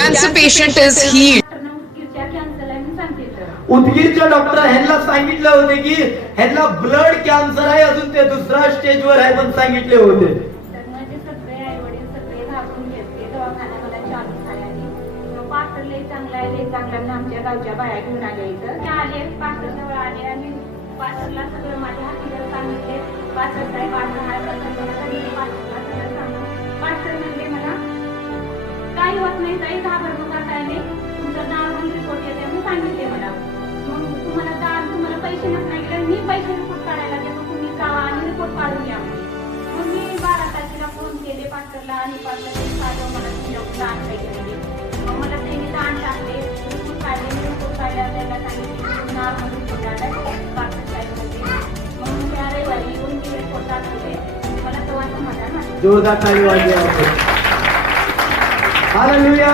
cancer patient is healed. उदगीरच्या doctor ह्यांना सांगितले होते की ह्यांना ब्लड कॅन्सर आहे, अजून ते दुसऱ्या स्टेजवर आहे पण सांगितले होते. माझे सगळे आई वडील सगळे घाबरून घेतले. दवाखाना मला चालू झाल्याने पास्टर लय चांगला आहे, लय चांगला आहे. आमच्या गावच्या बाया घेऊन आले इथं आले, पास्टर जवळ आले आणि पास्टरला सगळं माझ्या हातीला सांगितले. पास्टर साहेब आता हाय पास्टरला सगळं सांगून पास्टर म्हणले मला काही होत नाही, काही घाबरू नका, काय नाही, तुमचं नॉर्मल रिपोर्ट येते म्हणून सांगितले मला. मग तुम्हाला पैसे नसणार, मी पैसे रिपोर्ट काढायला देतो, तुम्ही जावा आणि रिपोर्ट काढून या. मग मी 12 तारखेला फोन केले पास्टरला आणि पास्टर मला तुमच्या दान पाहिजे. मग मला त्यांनी दान टाकले, रिपोर्ट काढले, मी रिपोर्ट काढल्या त्याला सांगितले नॉर्मल रिपोर्ट आला पास्टर साहेब. मग त्या रविवारी येऊन मी रिपोर्ट दाखवले, मला तेव्हा समाधान वाटलं. जोरदार ताली वाजवा. हालेलुया.